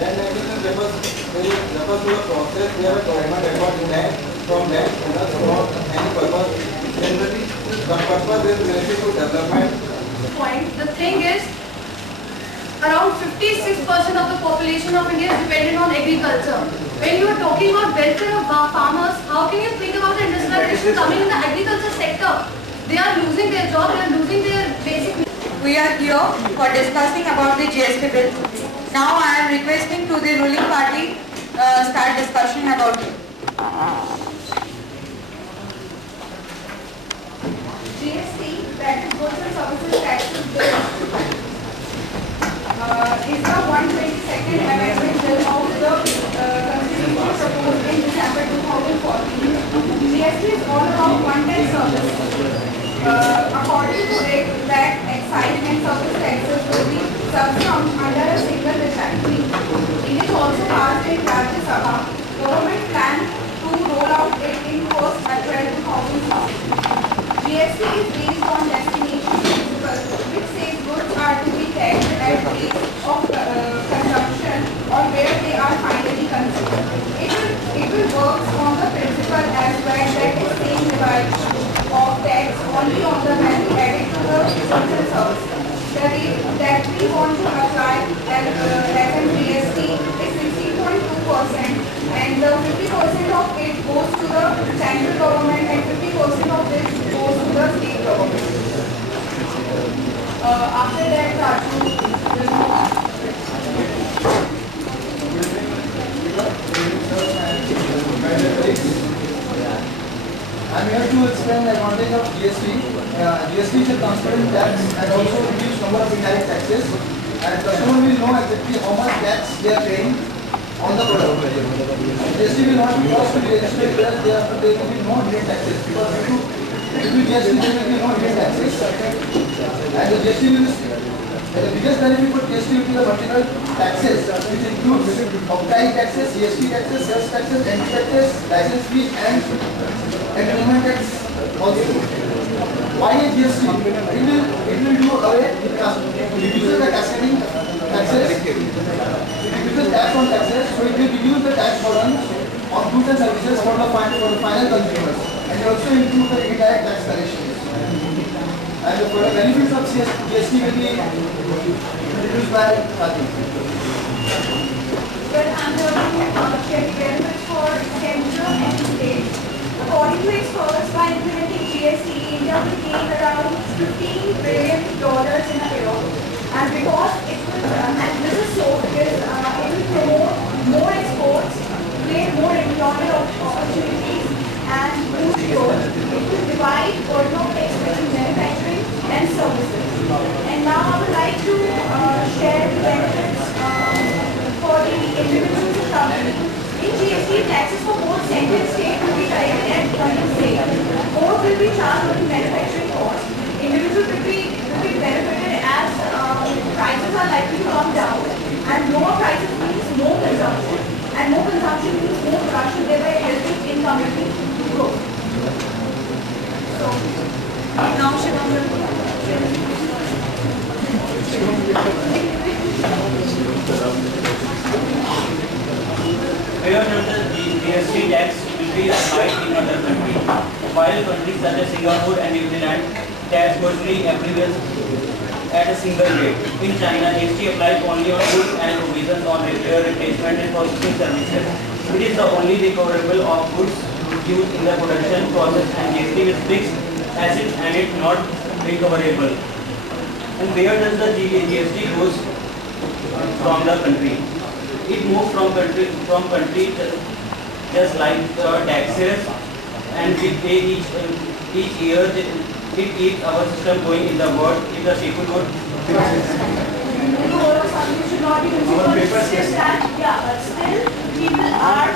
Land acquisition refers to the process where a government acquires land from landowners for any purpose. Generally, the purpose is related to development. Point. The thing is, around 56% of the population of India is dependent on agriculture. When you are talking about welfare of farmers, how can you think about the industrialization coming in the agriculture sector? They are losing their job, they are losing their basic. We are here for discussing about the GST bill. Now I am requesting to the ruling party start discussion about it. GST, that is Goods and Services Taxes Bill, is the 122nd amendment bill of the Constitution proposed in December 2014. GST is all about one-time service. According to it, that excise and service taxes will be subsumed under a single category. It is also passed in Rajya Sabha. Government plans to roll out it in first April 2016. GST is based on destination principle, which says goods are to be taxed at place of consumption or where they are finally consumed. It will work on the principle as well that is same division of tax only on the value added to the goods and services. The rate that we want to apply as an GST is 60.2%, and the 50% of it goes to the central government and 50% of this goes to the state government. After that, Raju I am here to explain the advantage of GST. GST is a transparent tax and also reduce number of indirect taxes, and customer will know exactly how much tax they are paying on the product. GST will not be cost to the registered because there will be no hidden taxes, because due to GST there will be no hidden taxes, and the GST will the biggest benefit for GST will be the vertical taxes, which includes excise taxes, GST taxes, sales taxes, entry taxes, license fees, and entertainment tax also. Why is GST? It will do away with reduces the cascading taxes. It reduces tax on taxes, so it will reduce the tax burden on goods and services for the final consumers, and it also improve the indirect tax collections. And for the benefits of GST will be introduced by Raju. Well, I'm the benefits for central and state. According to experts, by implementing GST, India will gain around $15 billion in a year. And because it will, and this is so because it will promote more exports, create more employment opportunities, and boost growth. It will divide burden of tax between manufacturing and services. And now I would like to share the benefits for the individuals and companies. In GST, taxes for both central and state will be collected at one state. Both will be charged on the manufacturing cost. Individuals will be benefited as prices are likely to come down, and lower prices means more consumption, and more consumption means more production, thereby helping income to grow. So Now Shivam will Here the GST tax will be applied in other countries. While countries such as Singapore and New Zealand tax virtually everywhere at a single rate. In China, GST applies only on goods and provisions on repair, replacement and processing services. It is the only recoverable of goods used in the production process, and GST is fixed as it and it's not recoverable. And where does the GST goes from the country? It moves from country just like taxes, and we pay each year. It keeps our system going in the world. If the people would should not be consumed. Yeah, but still people are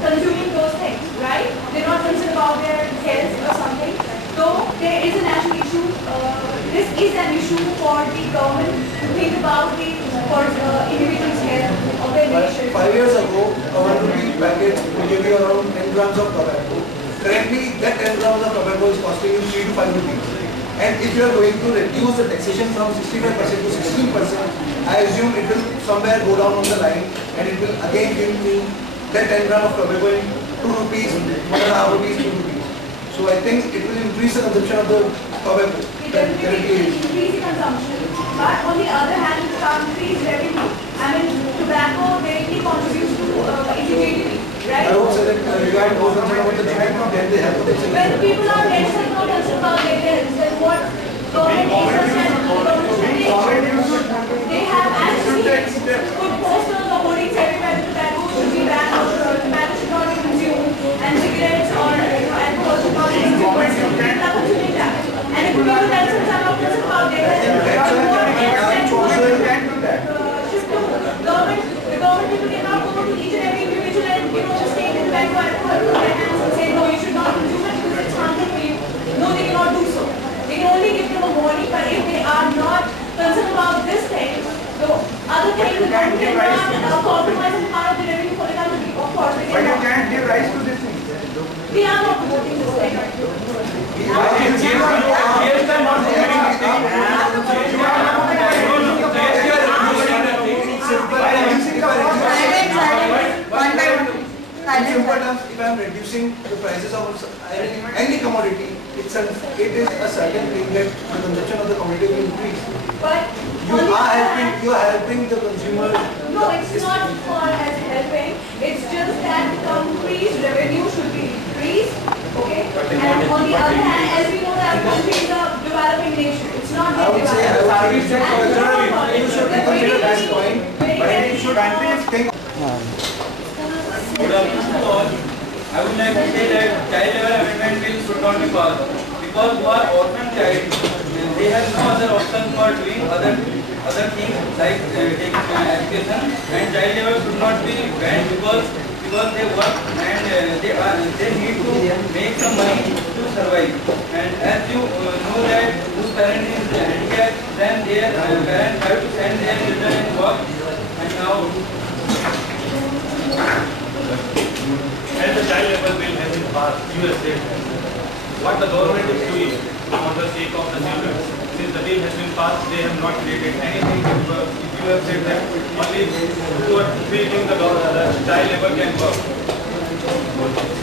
consuming those things, right? They're not concerned about their health or something. So there is a national issue. This is an issue for the government to think about for individuals' health of their nation. 5 years ago, our rupee packet gave you around 10 grams of tobacco. Currently, that 10 grams of tobacco is costing you 3 to 5 rupees. And if you are going to reduce the taxation from 65% to 16%, I assume it will somewhere go down on the line and it will again give me that 10 gram of tobacco in 2 rupees, 1.5 rupees, 2 rupees. So I think it will increase the consumption of the tobacco. It definitely will increase the consumption, but on the other hand, it will increase revenue. I mean, tobacco directly contributes to GDP, right? I would say that regarding those concerned about the tobacco, then they have to take some. When people are themselves not concerned about their health, then what government is they have actually put posters or hoardings everywhere that tobacco should be banned or tobacco should not be consumed and cigarettes or alcohol should not be consumed. People are consuming that. And if people themselves are not concerned about their health, what should do? The government people cannot go to each and every individual and state the tobacco alcohol in their hands and say no, you should not consume it because it's harmful for you. No, they cannot do so. They can only give them a warning, but if they are not concerned about this thing, the other thing, the government cannot compromise on part of the revenue for the country. Of course, they But you cannot. can't give rise to this thing. We are not promoting this thing. In simple terms, if I am reducing the prices of any commodity, it is a certain thing that the consumption of the commodity will increase. But You are helping the consumer. no, it's not for as helping. It's just that the country's revenue should be increased. Okay? And on the other hand, as we know that our country is a developing nation. It's not I would say developed. you should reconsider that point, but you should think. Good afternoon to all. I would like to say that child level amendment bill should not be passed because who are orphan child, they have no other option for doing other things like taking education, and child level should not be banned because they work and they need to make some money to survive. And as you know that whose parent is handicapped, then their parents have to send their children in work, and now. As the child labor bill has been passed, you have said what the government is doing for the sake of the children. Since the bill has been passed, they have not created anything. You have said that only toward building the child labor can work.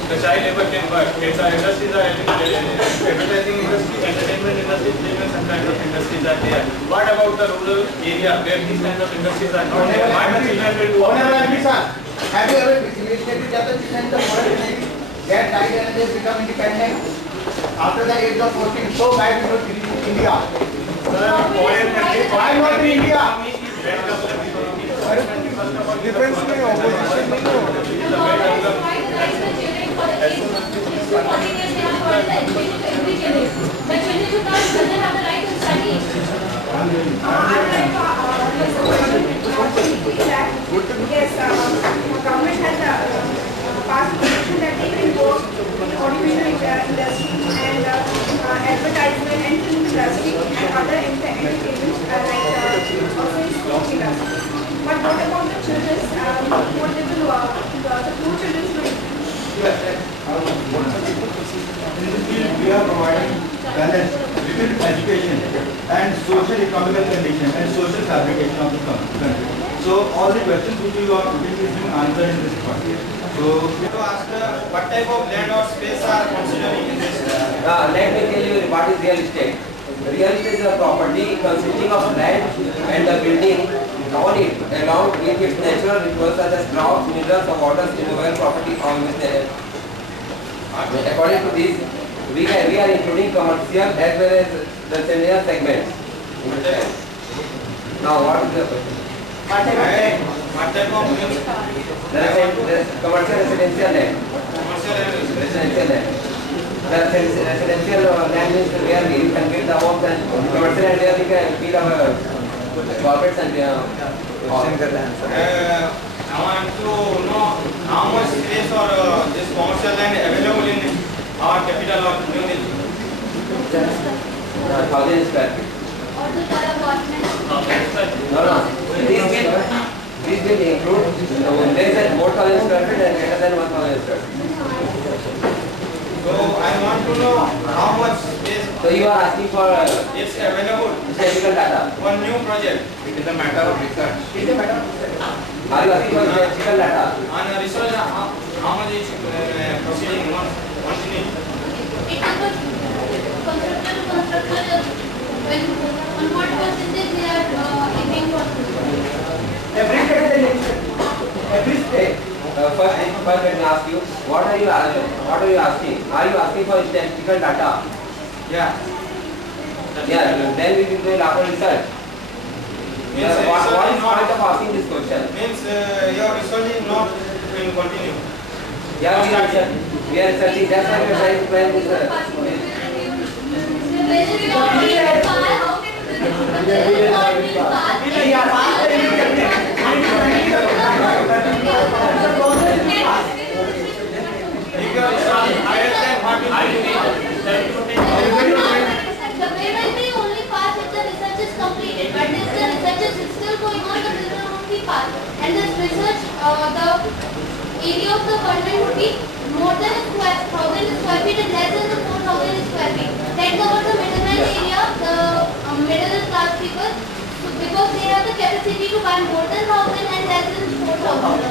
The child labor can work. If the industries are advertising industry, entertainment industry, even some kind of industries are there. What about the rural area where these kind of industries are not there? Why the children will do all that? Have you ever investigated that the children the modern get died and they become independent after the age of 14? So bad in India. Why not in India? Difference में opposition नहीं हो. Yes, government has passed a resolution that they can go in audiovisual industry and advertisement and film industry and other entertainment like film industry. But what about the children? What they will the poor children doing? We are providing balance between education and social economical condition and social fabrication of the country. So all the questions which you are putting is being answered in this part. So To ask what type of land or space are considering in this? Let me tell you what is real estate. Real estate is a property consisting of land and the building on it along with its natural resources such as crops, minerals, or water, renewable property on which according to this, we are including commercial as well as the residential segments. Now what is the question? What type of The commercial residential land. Residential land. The residential land is where we can build the homes, and commercial land where we can build our corporates and I want to know how much space or this commercial land available in our capital of New Delhi. 1,000 square feet. No. This will include less than 4,000 square feet and greater than 1,000 square feet. So I want to know how much space So you are asking for is available statistical data. for new project. It's a matter of research. It's a matter of research. Are you asking for geographical data? On research, how much is proceeding once in it? It was constructor to constructor when on what percentage they are aiming for. Every state is an election. Every state. First let me ask you, what are you asking? Are you asking for statistical data? Yeah. Yeah, then we will do lateral research. Means What is research the point of asking this question? means your research is not will continue. Yeah, we are researching. That's why we are trying to plan this. Whether you are already far, how can you do this? Whether you are already far, If your research is higher than what you the way will be only pass if the research is completed. But if the research is still going on, the result won't be passed. And this research, the area of the content would be more than 1,000 square feet and less than the 4,000 square feet. That covers the middleman area, the middle class people, so because they have the capacity to buy more than 1,000 and less than 4,000.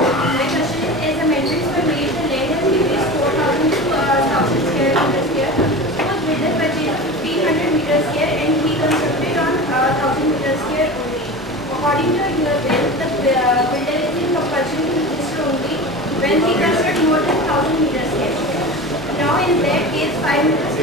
My question is, as the metrics were made, the land has decreased 4,000 to 1,000 square meters here. Suppose builder purchased 1,500 meters here and he constructed on 1,000 meters here only. According to your bill, the builder is in compulsion to register only when he constructs more than 1,000 meters here. Now in that case, 5 meters